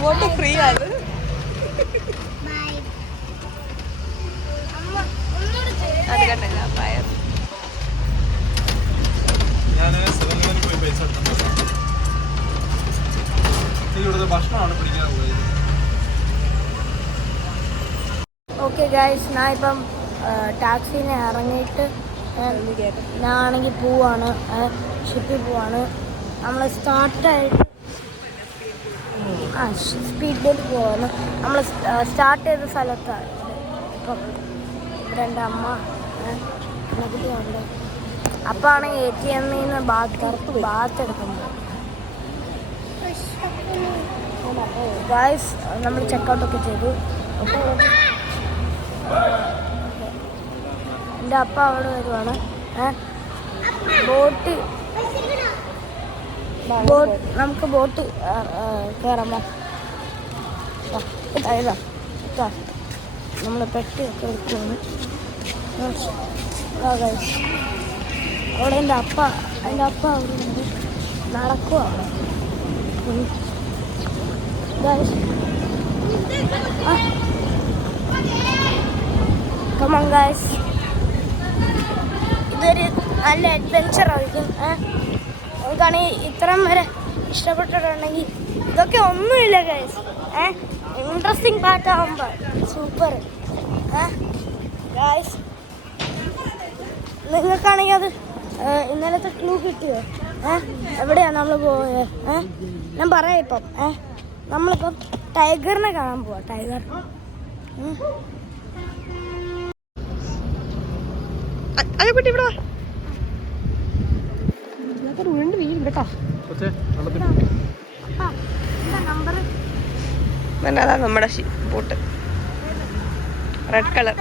Boat free ആണ്. അത് കണ്ടല്ല പയർ. ഓക്കെ ഗൈസ്, ഞാൻ ഇപ്പം ടാക്സിന്ന് ഇറങ്ങിയിട്ട് ഞാനാണെങ്കിൽ പോവാണ്, ഷിപ്പിൽ പോവാണ്. നമ്മൾ സ്റ്റാർട്ടായിട്ട് സ്പീഡ് ബോട്ട് പോവാണ്. നമ്മൾ സ്റ്റാർട്ട് ചെയ്ത സ്ഥലത്താണ് ഇപ്പം. ഇവിടെ എൻ്റെ അമ്മ കുട്ടിയുണ്ട്. അപ്പാണ് ATM നിന്ന് ബാത്ത് എടുക്കുന്നത്. ഗൈസ്, നമ്മൾ ചെക്കൗട്ടൊക്കെ ചെയ്തു. എൻ്റെ അപ്പ അവിടെ വരുവാണ്. നമുക്ക് ബോട്ട് കയറാമോ? നമ്മൾ പെട്ടിയൊക്കെ എടുക്കുകയാണ്. അവിടെ എൻ്റെ അപ്പ അവിടെ നടക്കുക. Come on guys, ഇതൊരു നല്ല അഡ്വെഞ്ചർ ആയിരിക്കും. നമുക്കാണെങ്കിൽ ഇത്രയും വരെ ഇഷ്ടപ്പെട്ടിട്ടുണ്ടെങ്കിൽ ഇതൊക്കെ ഒന്നുമില്ല ഗൈസ്. ഇൻട്രസ്റ്റിംഗ് പാർട്ടാകുമ്പോൾ സൂപ്പർ. ഗൈസ്, നിങ്ങൾക്കാണെങ്കിൽ അത് ഇന്നലത്തെ ക്ലൂ കിട്ടിയോ? എവിടെയാണ് നമ്മൾ പോയത്? ഞാൻ പറയാം ഇപ്പം. നമ്മളിപ്പം ടൈഗറിനെ കാണാൻ പോവാം. ടൈഗർ കുട്ടി ഇവിടെ വീഴും കേട്ടോ. അതാ നമ്മുടെ ബോട്ട്, റെഡ് കളർ.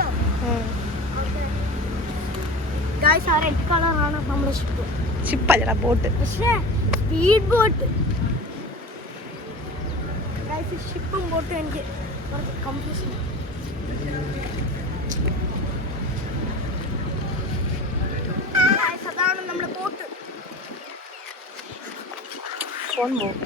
റെഡ് കളറാണ് നമ്മുടെ ഷിപ്പ്. ഷിപ്പല്ലടാ, ബോട്ട്. പക്ഷേ സ്പീഡ് ബോട്ട്. ഷിപ്പും ബോട്ടും എനിക്ക് കൺഫ്യൂഷൻ. അതാണ് നമ്മുടെ ബോട്ട്. ഫോൺ പോകും.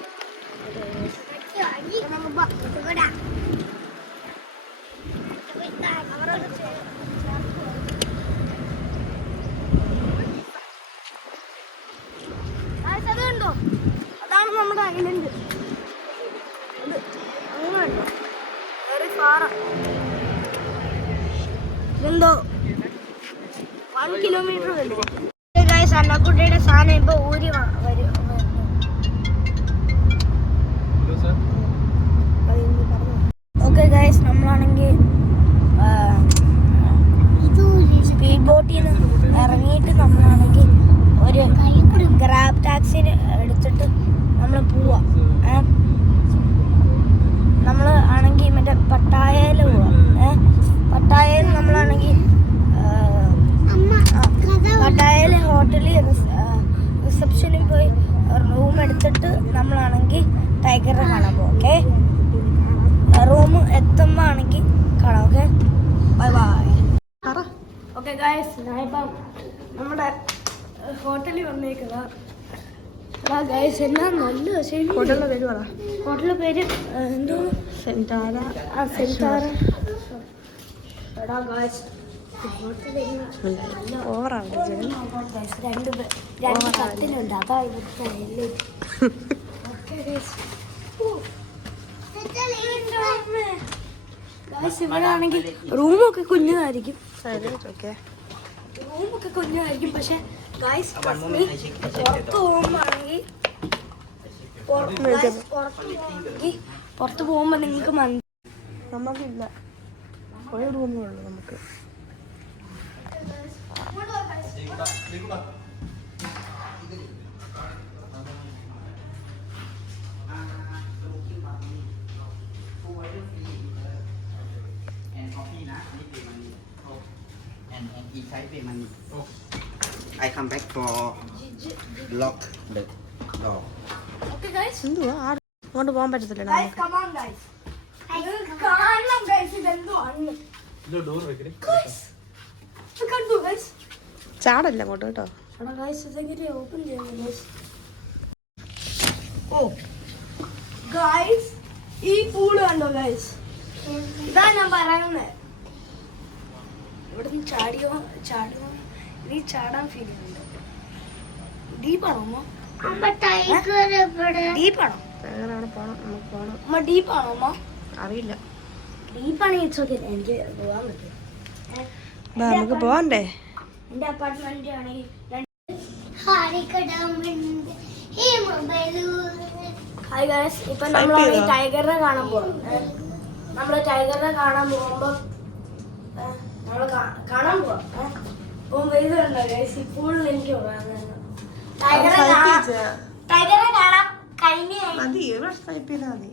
അതുണ്ടോ? അതാണ് നമ്മുടെ ഐലൻഡ്. ഇതെന്തോ 1 കിലോമീറ്റർ വരും. അന്നക്കുട്ടിയുടെ സാധനം ഇപ്പൊ ഊരി വരും. ഓക്കെ ഗൈസ്, നമ്മളാണെങ്കിൽ സ്പീഡ് ബോട്ടിൽ നിന്ന് ഇറങ്ങിയിട്ട് നമ്മളാണെങ്കിൽ ഒരു ഗ്രാബ് ടാക്സി എടുത്തിട്ട് നമ്മൾ പോവാം. നമ്മൾ ആണെങ്കിൽ മറ്റേ പട്ടായയിൽ പോവാം. പട്ടായയിൽ നമ്മളാണെങ്കിൽ പട്ടായയിൽ ഹോട്ടലിൽ റിസപ്ഷനിൽ പോയി റൂം എടുത്തിട്ട് നമ്മളാണെങ്കിൽ ടൈഗറിനെ കാണാൻ പോകും. ഓക്കെ, റൂം എത്തുമ്പോൾ ആണെങ്കിൽ കാണാം. ഓക്കെ, ഗായ്സ് ഞാനിപ്പം നമ്മുടെ ഹോട്ടലിൽ വന്നേക്കുക. ഗായ്സ് എല്ലാം നല്ല ഹോട്ടലിന്റെ പേര് പറ. ഹോട്ടലിന്റെ പേര് എന്തോ സെന്റാര. സെന്റാര. ഓവറാണ് രണ്ട് കത്തിലുണ്ട്. അതാ ഇവിടുത്തെ ഹൈലൈറ്റ്. ഇവിടെയാണെങ്കിൽ റൂമൊക്കെ കുഞ്ഞതായിരിക്കും. റൂമൊക്കെ കുഞ്ഞതായിരിക്കും. പക്ഷെ ഗായ്സ് പുറത്ത് പോകുമ്പോഴാണെങ്കിൽ പുറത്ത് പോകുമ്പോ നിങ്ങൾക്ക് നമുക്കില്ല, ഒരു റൂമേ ഉള്ളൂ നമുക്ക്. And inside payment. I come back for lock the door. Okay guys. എന്തുവാ അങ്ങോട്ട് പോകാൻ പറ്റത്തില്ല. Guys, come on guys. കാണണം guys, ഇതെന്തോ ആണ്. Guys, കണ്ടു guys. ചാടല്ല അങ്ങോട്ട് കേട്ടോ. എടാ guys, ഇതെങ്ങനെ ഓപ്പൺ ചെയ്യണം guys? ഓ guys, ഈ പൂള് കണ്ടോ guys? ഇതാ ഞാൻ പറയുന്നത്. ഇവിടെ നിന്ന് ചാടിയോ ഇനി ചാടാൻ ഫീൽ ചെയ്യുന്നുണ്ട്. ഡീപ്പാണോ ഡീപ്പാണോ അവിടെ പോണം, നമുക്ക് പോണം. അമ്മ ഡീപ്പാണോ അമ്മ? അറിയില്ല. ഡീപ്പാണെങ്കിൽ എനിക്ക് പോകാൻ പറ്റും. നമുക്ക് പോകണ്ടേ? എന്റെ അപ്പാർട്ട്മെന്റ് ആണെങ്കിൽ ഹായ് ഗൈസ്, ഇപ്പൊ നമ്മൾ ടൈഗറിനെ കാണാൻ പോകും. നമ്മള് ടൈഗറിനെ കാണാൻ പോകുമ്പോ നമ്മള് കാണാൻ പോവാം. പോകുമ്പോ ഇത് കണ്ടോ ഗൈസ്, ഇപ്പോഴും എനിക്ക് ടൈഗറിനെ കാണാൻ കഴിഞ്ഞ മതി, ഇവിടെ ടൈപ്പ് ചെയ്താൽ മതി.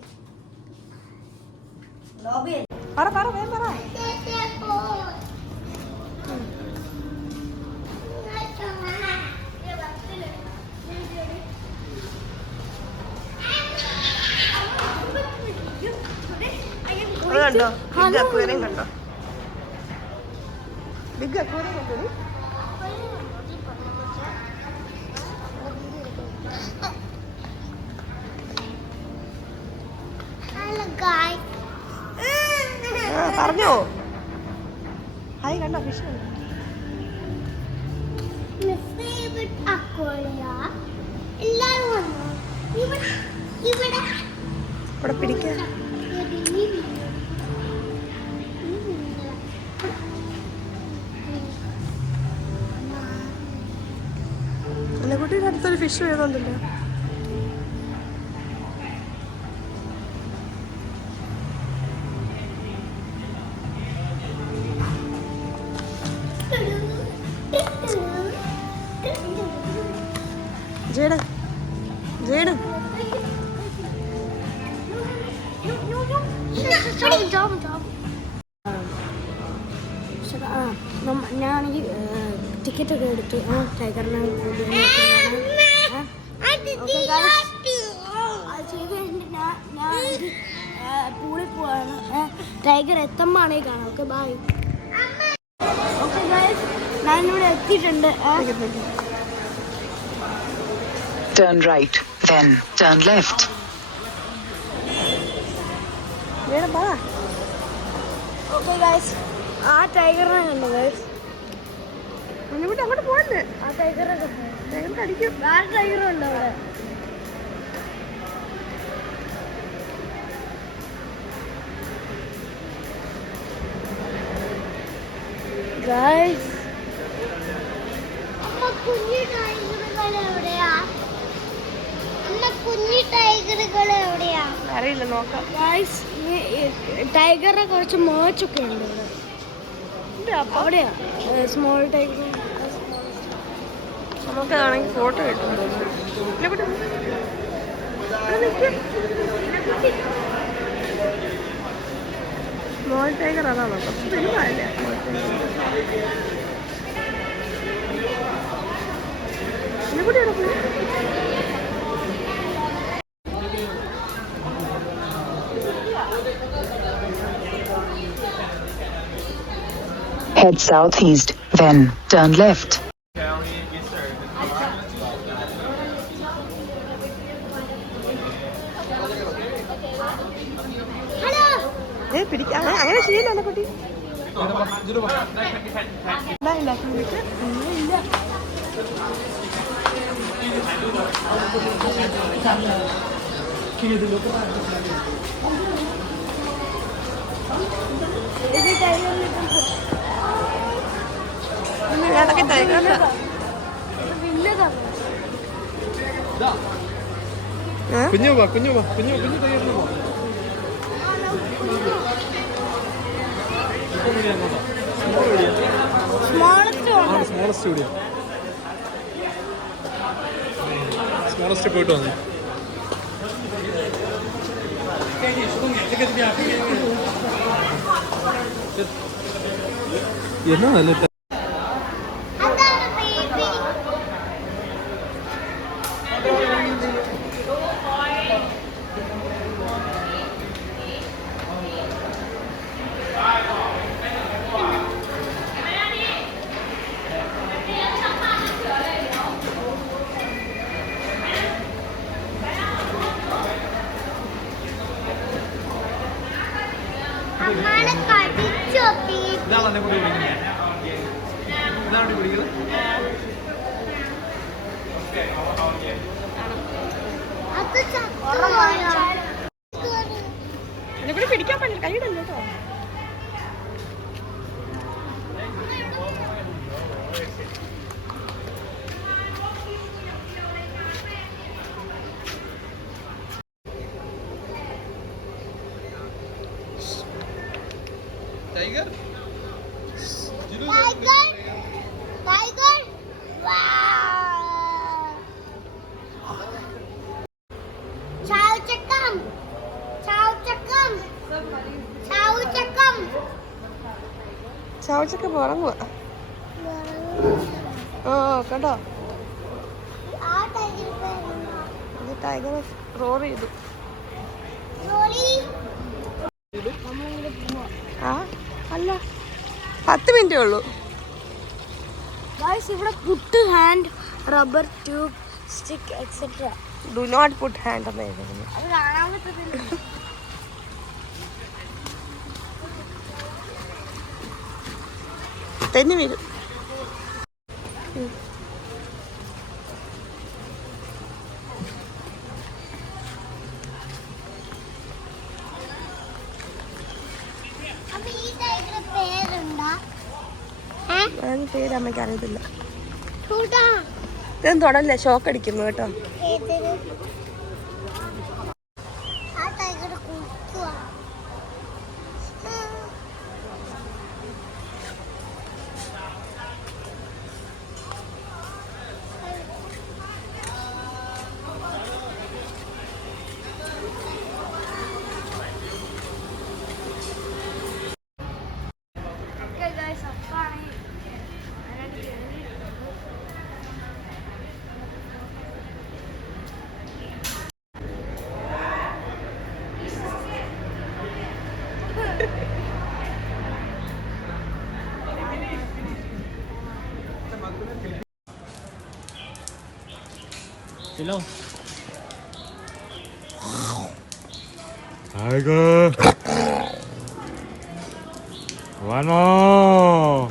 ലോബി പറ പറ വേഗം പറ. കണ്ടോ ബിഗ് അക്വേറിയം കണ്ടോ? ബിഗ് അക്വേറിയം കണ്ടോ? പറഞ്ഞോ. ഹായ് കണ്ടോ ഫിഷ് കണ്ടോ? ഇവിടെ പിടിക്കാൻ എന്നെ കുട്ടിയുടെ അടുത്തൊരു ഫിഷ് വീഴുന്നുണ്ടല്ലോ. ജേഡ് ജേഡ് ഞാനാണെങ്കിൽ ടിക്കറ്റ് ഒക്കെ എടുത്തു ടൈഗറിനെ പൂളിൽ പോവാണ്. ടൈഗർ എത്തുമ്പോഴാണെങ്കിൽ കാണാം. Okay bye. ഓക്കെ ഗൈസ്, ഞാനിവിടെ എത്തിയിട്ടുണ്ട്. Turn right, then turn left. Okay guys, ആ ടൈഗറിനെ കണ്ടു ഗൈസ്. അങ്ങോട്ട് പോകണ്ടേ? ആ ടൈഗറൊക്കെ ടൈഗർ അടിക്കും. വേറെ ടൈഗറും ഉണ്ട് അവിടെ. ഗൈസ് അറിയില്ല, നോക്കാം. ഗൈസ് ടൈഗറിനെ കുറച്ച് മേച്ചൊക്കെ ഉണ്ട് ഇവിടെ. അവിടെയാ സ്മോൾ ടൈഗർ. നമുക്ക് ആണെങ്കിൽ ഫോട്ടോ കിട്ടും. സ്മോൾ ടൈഗർ അതാണോ? കുറച്ച് വലുതല്ല സ്മോൾ ടൈഗർ. എന്നെക്കൂടി അവിടെ പോയി. Head southeast, then turn left. പിടിക്കാം അങ്ങനെ ശീലമല്ല കുട്ടി. കുഞ്ഞു തയ്യാറുണ്ടോ? സ്മോളസ്റ്റ് പോയിട്ട് വന്നു. എന്നാ നല്ല ഇതാണ് കൂടി ഇതാണ് പിടിക്കുന്നത്. ഇവിടെ പിടിക്കാൻ പറ്റില്ല, കൈയിടല്ലോ കേട്ടോ. Tiger Tiger! Wow! Chow chakam! Chow chakam! Chow chakam! ചാവച്ചൊക്കെ ഉറങ്ങുക. ആ കണ്ടോ, ടൈഗർ റോർ ചെയ്തു. ആ അല്ല 10 മിനിറ്റേ ഉള്ളൂ. Guys, ഇവിടെ put hand rubber tube stick etcetera. Do not put hand എന്ന് എഴുതുന്നു. അത് കാണാൻ പറ്റത്തില്ല. തെന്നി വരും. അതിന് പേര് അമ്മയ്ക്ക് അറിയത്തില്ല. ഇതൊന്നും തൊടല്ലേ, ഷോക്ക് അടിക്കുന്നു കേട്ടോ. Hello. Tiger. One more.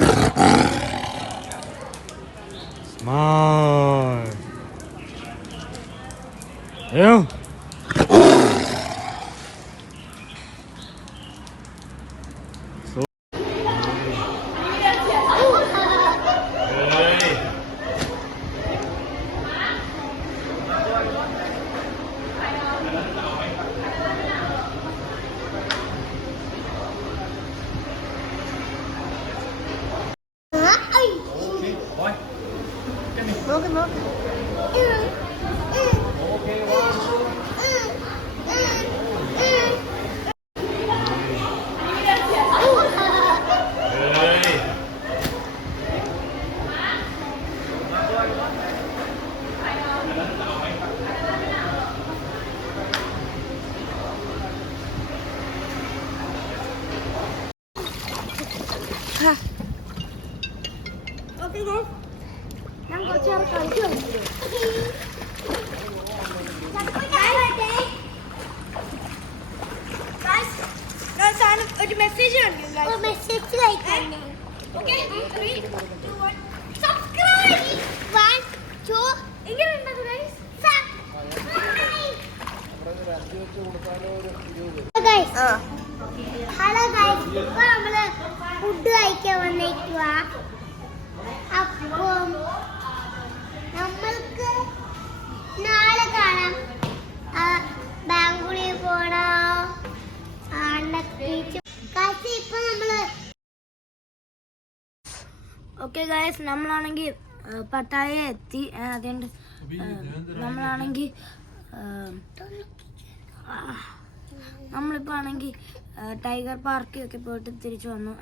Smile. Yeah. നോക്ക് നോക്ക്. ഞാൻ കുറച്ച് നേരം കളിച്ചു വന്നിട്ട് ഒരു മെസ്സേജ് മെസ്സേജ് ഹലോ ഗൈസ്, ഇപ്പൊ നമ്മള് ഫുഡ് കഴിക്കാൻ വന്നേക്കുക. അപ്പം നമ്മൾക്ക് നാളെ കാണാം. ബാംഗ്ലൂരിൽ പോണം. ഇപ്പൊ നമ്മള് ഓക്കെ ഗൈസ്, നമ്മളാണെങ്കിൽ പട്ടായ എത്തി. അതുകൊണ്ട് നമ്മളാണെങ്കിൽ നമ്മളിപ്പോൾ ആണെങ്കിൽ ടൈഗർ പാർക്കിലൊക്കെ പോയിട്ട് തിരിച്ചു വന്നു.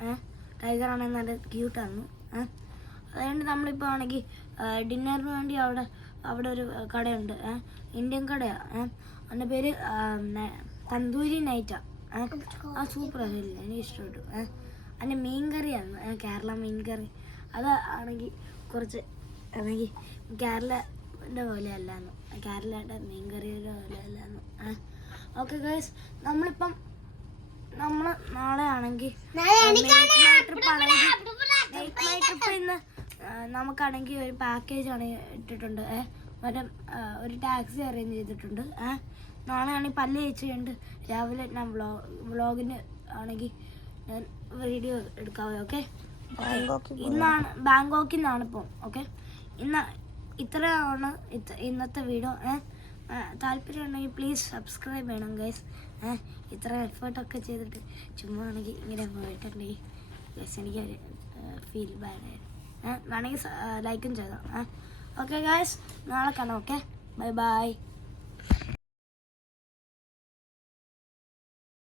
ടൈഗർ ആണെങ്കിൽ നല്ല ക്യൂട്ടായിരുന്നു. അതുകൊണ്ട് നമ്മളിപ്പോൾ ആണെങ്കിൽ ഡിന്നറിന് വേണ്ടി അവിടെ ഒരു കടയുണ്ട്, ഇന്ത്യൻ കടയാണ്. അതിൻ്റെ പേര് തന്തൂരി നൈറ്റാണ്. ആ സൂപ്പറാണ്, എനിക്ക് ഇഷ്ടപ്പെട്ടു. അതിൻ്റെ മീൻ കറിയാണ്, കേരള മീൻ കറി. അത് ആണെങ്കിൽ കുറച്ച് ആണെങ്കിൽ കേരളൻ്റെ പോലെ അല്ലായിരുന്നു, കേരളയുടെ മീൻ കറിയുടെ പോലെ അല്ലായിരുന്നു. ഓക്കെ ഗൈസ്, നമ്മൾ നാളെ ആണെങ്കിൽ ട്രിപ്പ് ഇന്ന് നമുക്കാണെങ്കിൽ ഒരു പാക്കേജ് ആണ് ഇട്ടിട്ടുണ്ട്. മറ്റേ ഒരു ടാക്സി അറേഞ്ച് ചെയ്തിട്ടുണ്ട്. നാളെ ആണെങ്കിൽ പല്ല് തേച്ചുകൊണ്ട് രാവിലെ ഞാൻ വ്ളോഗിന് ആണെങ്കിൽ ഞാൻ വീഡിയോ എടുക്കാവേ. ഓക്കെ, ഇന്നാണ് ബാങ്കോക്കിൽ നിന്നാണ് ഇപ്പം. ഓക്കെ, ഇത്രയാണ് ഇന്നത്തെ വീഡിയോ. താല്പര്യം ഉണ്ടെങ്കിൽ പ്ലീസ് സബ്സ്ക്രൈബ് ചെയ്യണം ഗൈസ്. ഇത്ര എഫേർട്ടൊക്കെ ചെയ്തിട്ട് ചുമ്മാ ആണെങ്കിൽ ഇങ്ങനെ പോയിട്ടുണ്ടെങ്കിൽ ഗൈസ് എനിക്ക് ഫീൽ ബാഡായിരുന്നു. വേണമെങ്കിൽ ലൈക്കും ചെയ്തോ. ഓക്കെ ഗൈസ്, നാളെ കാണാം. Okay, bye bye.